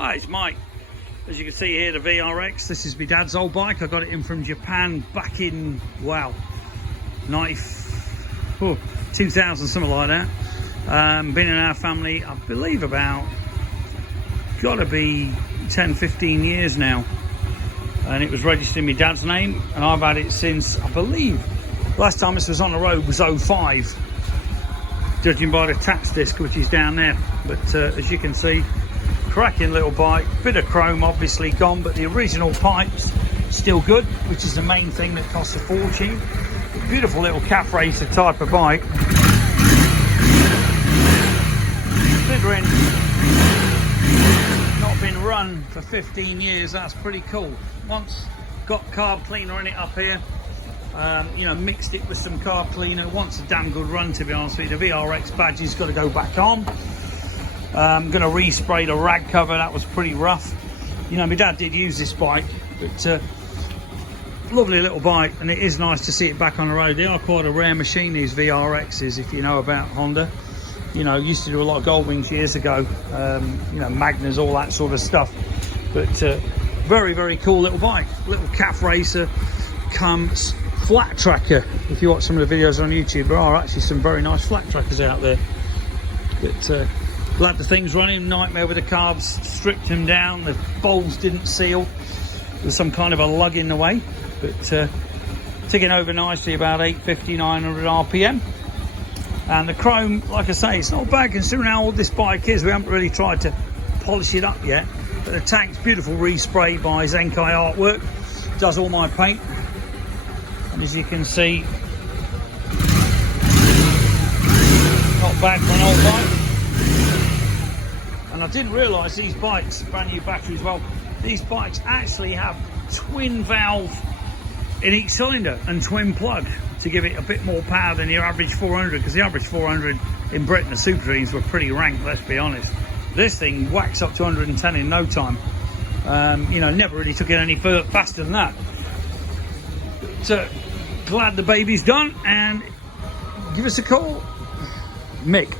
Hi, it's Mike. As you can see here, the VRX. This is my dad's old bike. I got it in from Japan back in, wow, 2000, something like that. Been in our family, I believe, about, gotta be 10, 15 years now. And it was registered in my dad's name, and I've had it since, I believe, last time this was on the road was 05, judging by the tax disc, which is down there. But as you can see, cracking little bike, bit of chrome obviously gone, but the original pipes still good, which is the main thing that costs a fortune. Beautiful little calf racer type of bike. Considering not been run for 15 years, that's pretty cool. Once got carb cleaner in it up here, you know, mixed it with some carb cleaner. Once a damn good run, to be honest with you. The VRX badge has got to go back on. I'm going to respray the rag cover. That was pretty rough. You know, my dad did use this bike, but lovely little bike, and it is nice to see it back on the road. They are quite a rare machine, these VRXs, if you know about Honda. You know, used to do a lot of Goldwings years ago, you know, Magnas, all that sort of stuff. But very, very cool little bike. Little calf racer comes flat tracker. If you watch some of the videos on YouTube, there are actually some very nice flat trackers out there. But glad the thing's running. Nightmare with the carbs, stripped them down. The bowls didn't seal. There's some kind of a lug in the way, but ticking over nicely, about 850, 900 RPM. And the chrome, like I say, it's not bad considering how old this bike is. We haven't really tried to polish it up yet, but the tank's beautiful respray by Zenkai Artwork. Does all my paint, and as you can see, not bad for an old bike. And I didn't realise these bikes, brand new battery as well, these bikes actually have twin valve in each cylinder and twin plug to give it a bit more power than your average 400, because the average 400 in Britain, the Super Dreams, were pretty rank, let's be honest. This thing whacks up to 110 in no time. You know, never really took it any faster than that. But glad the baby's done, and give us a call, Mick.